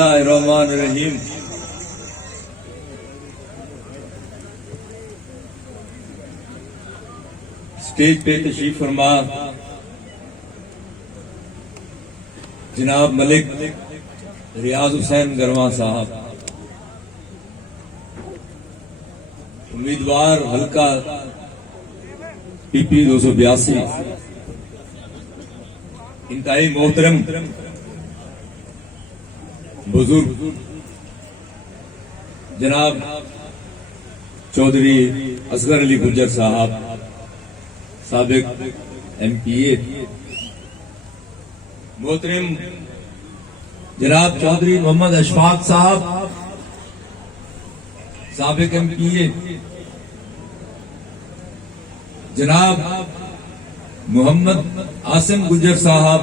बिस्मिल्लाहिर्रहमानिर्रहीम। स्टेज पे तशरीफ फरमा जनाब मलिक रियाज हुसैन गरवा साहब, उम्मीदवार हल्का पीपी 282, इंतहाई मोहतरम बुजुर्ग जनाब चौधरी असगर अली गुज्जर साहब, साबिक MPA, मोहतरम जनाब चौधरी मोहम्मद अशफाक साहब, साबिक MPA, जनाब मोहम्मद आसिम गुज्जर साहब,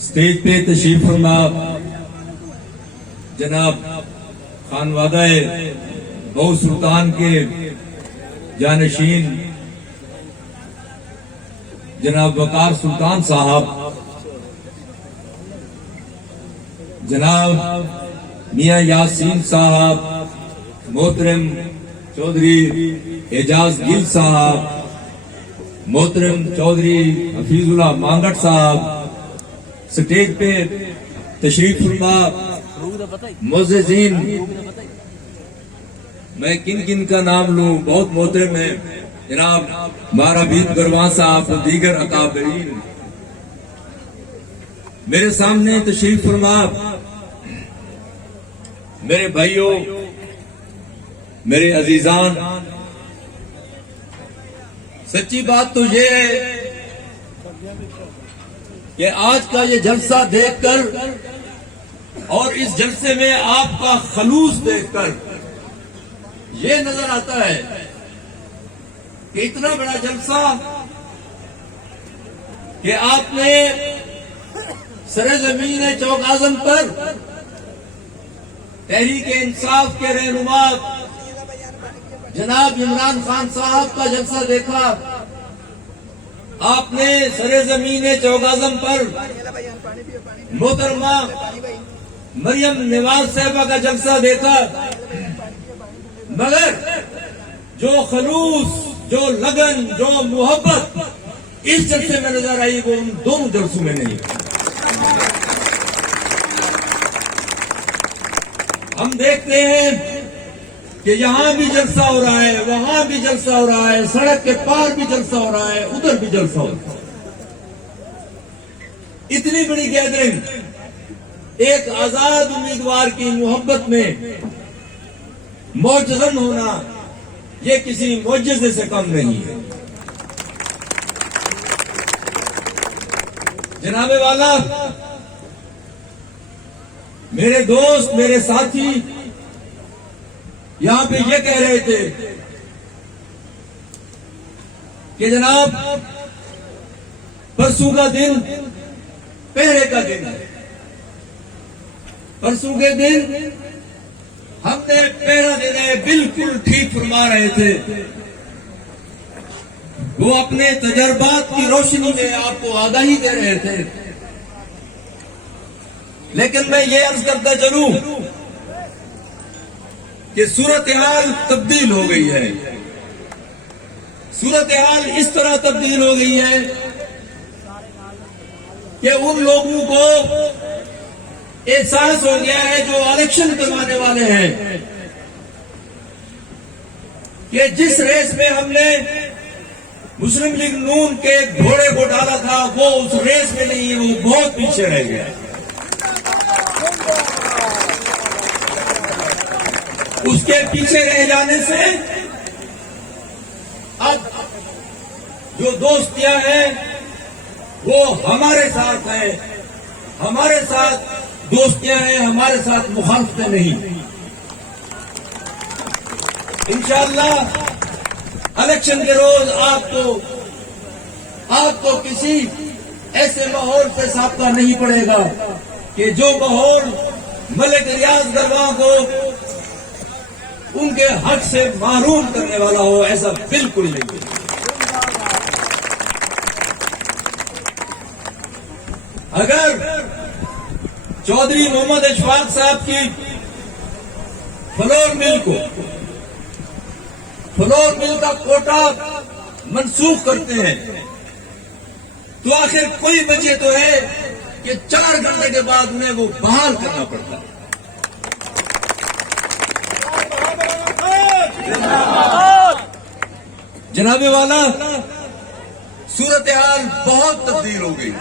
स्टेज पे तशरीफ फरमा जनाब खानवादाए बहु सुल्तान के जानशीन जनाब वकार सुल्तान साहब, जनाब मियां यासीन साहब, मोहतरम चौधरी एजाज गिल साहब, मोहतरम चौधरी हफीजुल्लाह मांगट साहब, स्टेज पे तशरीफ फरमा मुअज़्ज़िज़ीन, मैं किन किन का नाम लूं, बहुत मोहतरम है जनाब माराबीत गरवा साहब और दीगर अकाबरीन, मेरे सामने तशरीफ फरमा मेरे भाइयों, मेरे अजीजान। सच्ची बात तो ये है कि आज का ये जलसा देखकर और इस जलसे में आपका खलूस देखकर ये नजर आता है कि इतना बड़ा जलसा कि आपने सरे-ज़मीन चौक आज़म पर तहरीक-ए-इंसाफ के रहनुमा जनाब इमरान खान साहब का जलसा देखा, आपने सरे-ज़मीन चौक आज़म पर मोहतरमा मरियम नवाज साहिबा का जलसा देखा, मगर जो खलूस, जो लगन, जो मोहब्बत इस जलसे में नजर आई वो उन दोनों जलसों में नहीं। हम देखते हैं कि यहां भी जलसा हो रहा है, वहां भी जलसा हो रहा है, सड़क के पार भी जलसा हो रहा है, उधर भी जलसा हो रहा है। इतनी बड़ी गैदरिंग एक आजाद उम्मीदवार की मोहब्बत में मौजज़न होना, ये किसी मौजज़े से कम नहीं है। जनाबे वाला, मेरे दोस्त, मेरे साथी यहां पे ये कह रहे थे कि जनाब परसों का दिन पहरे का दिन है, परसों के दिन हमने पहरा देना है, बिल्कुल ठीक फरमा रहे थे। वो अपने तजर्बात की रोशनी में आपको आगाही दे रहे थे, लेकिन मैं ये अर्ज करता चलूं कि सूरत हाल तब्दील हो गई है। सूरत हाल इस तरह तब्दील हो गई है कि उन लोगों को एहसास हो गया है जो इलेक्शन करवाने वाले हैं कि जिस रेस में हमने मुस्लिम लीग नून के घोड़े को डाला था वो उस रेस में नहीं है, वो बहुत पीछे रह गया। उसके पीछे रह जाने से अब जो दोस्तियां हैं वो हमारे साथ है, हमारे साथ दोस्तियां हैं, हमारे साथ मुखालफतें नहीं। इंशाअल्लाह इलेक्शन के रोज आपको किसी ऐसे माहौल से साबका नहीं पड़ेगा कि जो माहौल मलिक रियाज गरवा को उनके हक से महरूम करने वाला हो, ऐसा बिल्कुल नहीं। अगर चौधरी मोहम्मद इशफाक साहब की फ्लोर मिल का कोटा मंसूख करते हैं, तो आखिर कोई वजह तो है कि 4 घंटे के बाद उन्हें वो बहाल करना पड़ता है। जनाबे वाला, सूरत हाल बहुत तब्दील हो गई।